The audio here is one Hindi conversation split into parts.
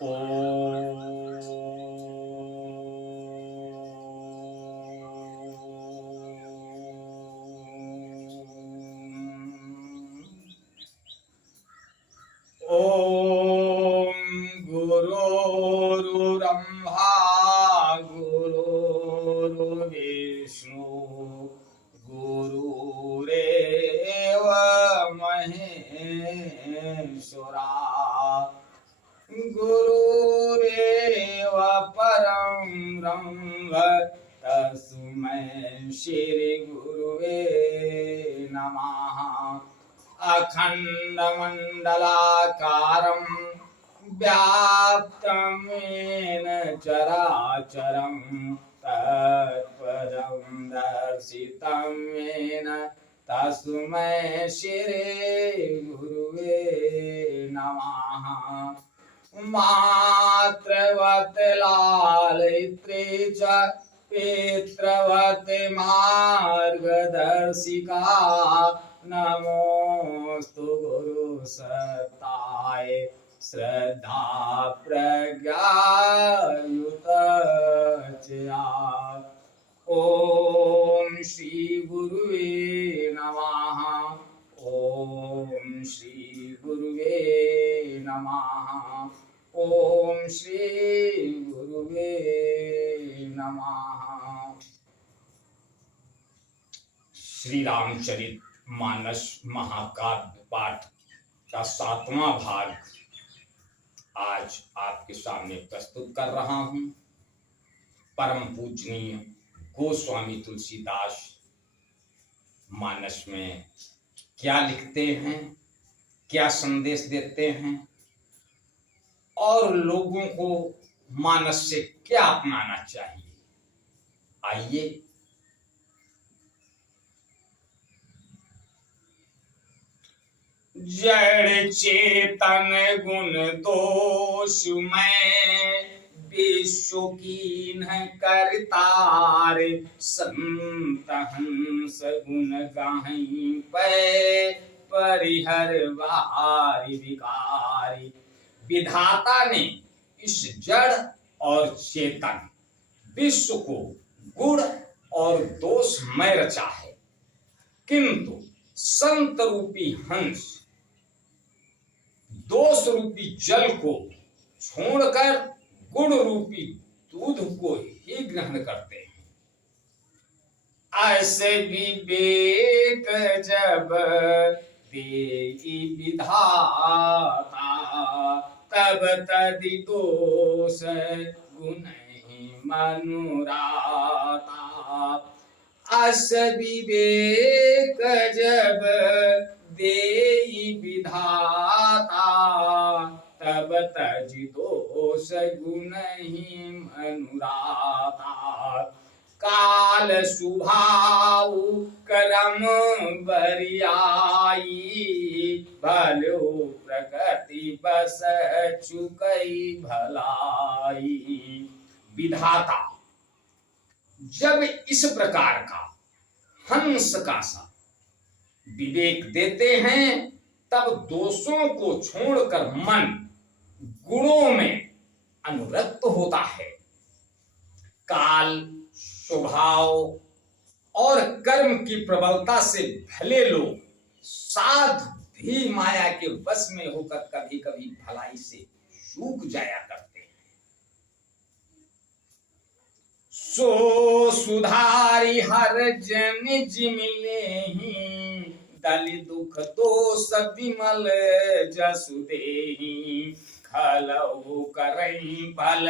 ॐ गुरुर्ब्रह्मा गुरुर्विष्णु गुरुरेव महेश्वरा गुरुरेव परं ब्रह्म तस्मै श्री गुरुवे नमः। अखण्डमण्डलाकारं व्याप्तं येन चराचरं तत्पदं दर्शितं येन तस्मै श्री गुरुवे नमः। मातृवत् लालित्री च पितृवत् मार्गदर्शिका नमोस्तु गुरुसत्ताय श्रद्धा प्रज्ञायुतचया। ॐ श्री गुरुवे नमः। ॐ श्री गुरुवे नमः। ॐ श्री गुरुवे नमः। श्री रामचरित मानस महाकाव्य पाठ का 7वां भाग आज आपके सामने प्रस्तुत कर रहा हूं। परम पूजनीय गोस्वामी तुलसीदास मानस में क्या लिखते हैं, क्या संदेश देते हैं और लोगों को मानस से क्या अपनाना चाहिए। आइए जड़ चेतन गुण दोष में विश्व कीन करतार संत हंस गुण गाहीं पे परिहर वारी विकारी। विधाता ने इस जड़ और चेतन विश्व को गुण और दोष में रचा है, किंतु संत रूपी हंस दोष रूपी जल को छोड़कर गुण रूपी दूध को ही ग्रहण करते हैं। ऐसे विवेक जब देई विधाता तब तदि दोष गुण मनुराता। अस विवेक जब देई विधाता तब तजि दोष गुण ही अनुराता। काल स्वभाव करम बरियाई भलो प्रगति बस चुकई भलाई। विधाता जब इस प्रकार का हंस का सा विवेक देते हैं तब दोषों को छोड़कर मन गुणों में अनुरक्त होता है। काल स्वभाव और कर्म की प्रबलता से भले लोग साध भी माया के वश में होकर कभी कभी भलाई से चूक जाया करते हैं। सो सुधारी हर जन जिमिले ही दलि दुख दोष विमल जसु देहि। खलऊ करई भल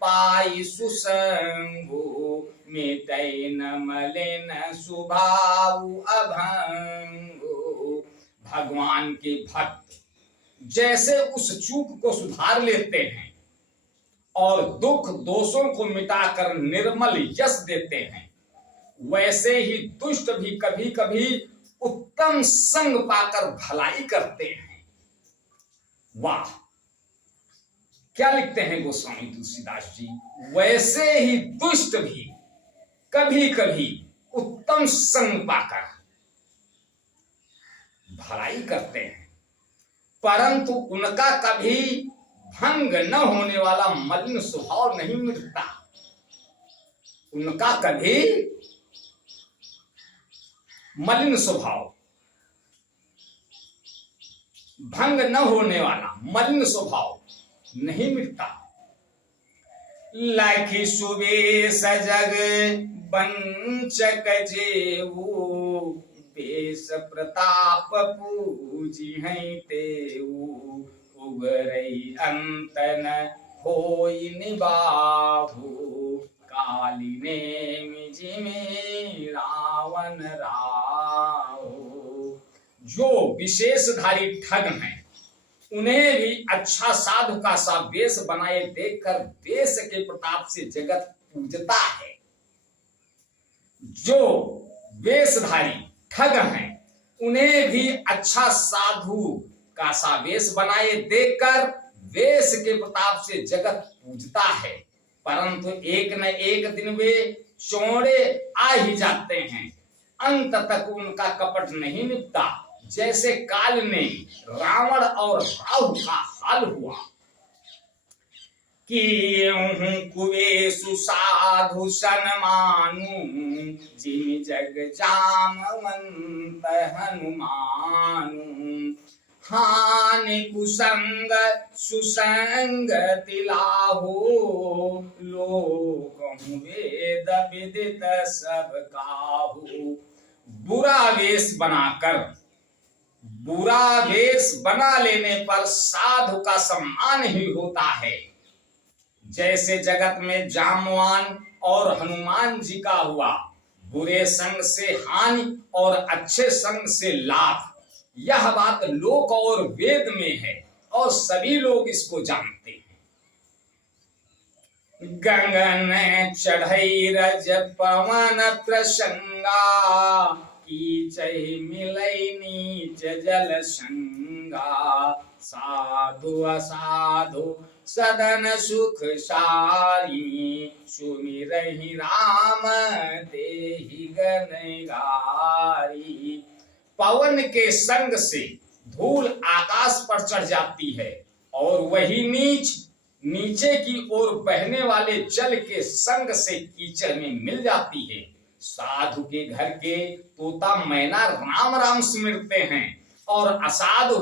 पाई सुसंगु मिटै न मलिन स्वभाव अभंगु। भगवान के भक्त जैसे उस चूक को सुधार लेते हैं और दुख दोषों को मिटाकर निर्मल यश देते हैं, वैसे ही दुष्ट भी कभी कभी उत्तम संग पाकर भलाई करते हैं। वाह, क्या लिखते हैं गोस्वामी तुलसीदास जी। वैसे ही दुष्ट भी कभी कभी उत्तम संग पाकर भलाई करते हैं, परंतु उनका कभी भंग न होने वाला मलिन स्वभाव नहीं मिटता। उनका कभी मलिन स्वभाव, भंग न होने वाला मलिन स्वभाव नहीं मिटता। लाखी सुबेश जग बंचक जेऊ, बेस प्रताप पूजी हैं तेऊ, उगरई अंत न होई निबाहु, काली ने जिमे रावण राव। जो विशेषधारी ठग हैं उन्हें भी अच्छा साधु का सा वेश बनाए देखकर वेश के प्रताप से जगत पूजता है। जो वेशधारी ठग हैं उन्हें भी अच्छा साधु का सा वेश बनाए देखकर वेश के प्रताप से जगत पूजता है। परंतु एक न एक दिन वे चौड़े आ ही जाते हैं, अंत तक उनका कपट नहीं निपटा। जैसे काल ने रावण और राहु का हाल हुआ कि कुवेशु साधु सन्मानु, जिमि जग जामवंत हनुमानु, हानि कुसंग सुसंग तिलाहो, लोक वेद विदित सब काहू। बुरा वेश बनाकर, बुरा वेश बना लेने पर साधु का सम्मान ही होता है। जैसे जगत में जामवान और हनुमान जी का हुआ, बुरे संग से हानि और अच्छे संग से लाभ, यह बात लोक और वेद में है और सभी लोग इसको जानते हैं। गगन चढ़ई रज पवन प्रसंगा, कीचई मिलई नीच जल संगा, साधु असाधु सदन सुख सारी, सुमिरहि राम देहि गनगारी। पवन के संग से धूल आकाश पर चढ़ जाती है और वही नीचे की ओर बहने वाले जल के संग से कीचड़ में मिल जाती है। साधु के घर के तोता मैना राम राम सिमरते हैं और असाधु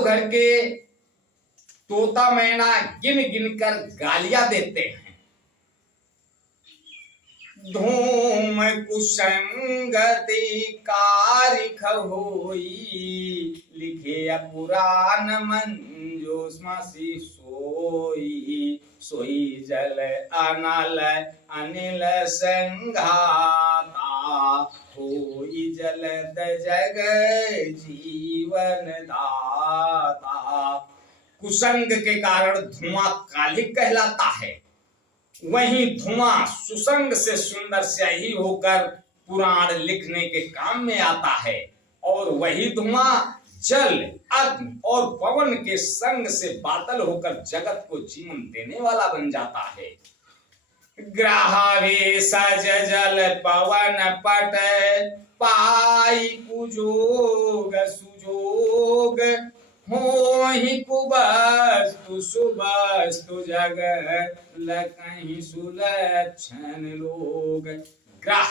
घर के तोता मैना गिन गिन कर गालियां देते हैं। धूम कुसंगति कारिख होई, लिखे पुराण मंजूषमसी सोई, सोई जल अनल अनिल संघाता, होई जलद जग जीवन दाता। कुसंग के कारण धुआं कालिक कहलाता है, वहीं धुआं सुसंग से सुंदर स्याही होकर पुराण लिखने के काम में आता है और वही धुआं जल अग्नि और पवन के संग से बादल होकर जगत को जीवन देने वाला बन जाता है। ग्राहवे सज जल पवन पट, पाई कुजोग सुजोग, होहि कुबस्तु सुबस्तु जग, लकहि सुलक्षण लोग। ग्रह,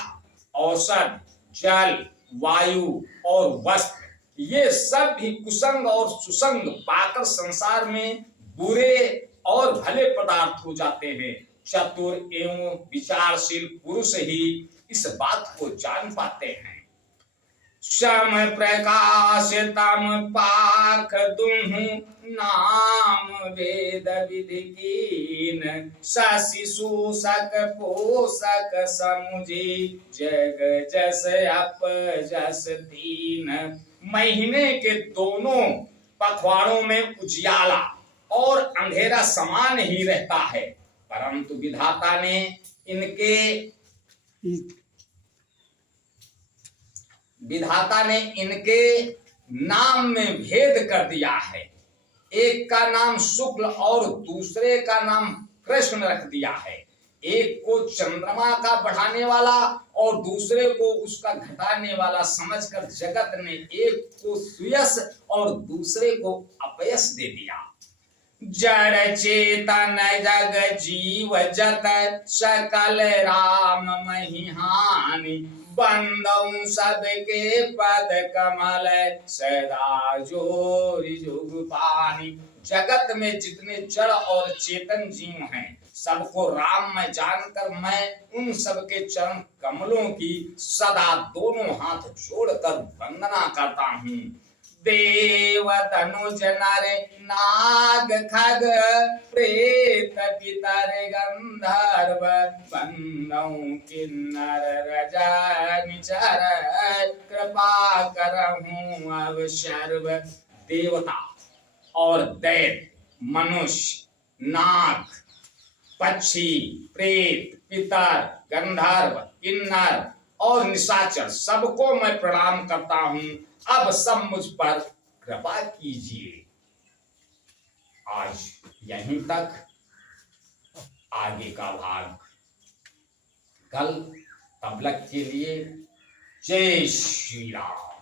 औषध, जल, वायु और वस्त्र, ये सब भी कुसंग और सुसंग पाकर संसार में बुरे और भले पदार्थ हो जाते हैं। चतुर एवं विचारशील पुरुष ही इस बात को जान पाते हैं। सम प्रकाश तम पाख दुहु, नाम वेद विधि कीन, शशि शोषक पोषक समुझी, जग जस अप जस दीन। महीने के दोनों पखवाड़ों में उजियाला और अंधेरा समान ही रहता है, परंतु विधाता ने इनके नाम में भेद कर दिया है। एक का नाम शुक्ल और दूसरे का नाम कृष्ण रख दिया है। एक को चंद्रमा का बढ़ाने वाला और दूसरे को उसका घटाने वाला समझकर जगत ने एक को सुयश और दूसरे को अपयश दे दिया। जड़ चेतन जग जीव जत सकल राम महिहानि, बंदौ सबके पद कमल सदा जोरि जुग पानी। जगत में जितने जड़ और चेतन जीव हैं सबको राम में जानकर मैं उन सबके चरण कमलों की सदा दोनों हाथ जोड़कर वंदना करता हूँ। देव तनुज नर नाग खग प्रेत पितर गंधर्व, बंदौ किन्नर रजनिचर कृपा करहूं अब सर्व। देवता और दैत्य, मनुष्य, नाग, पक्षी, प्रेत, पितर, गंधर्व, किन्नर और निशाचर सबको मैं प्रणाम करता हूं। अब सब मुझ पर कृपा कीजिए। आज यहीं तक, आगे का भाग कल। तब तक के लिए जय श्री राम।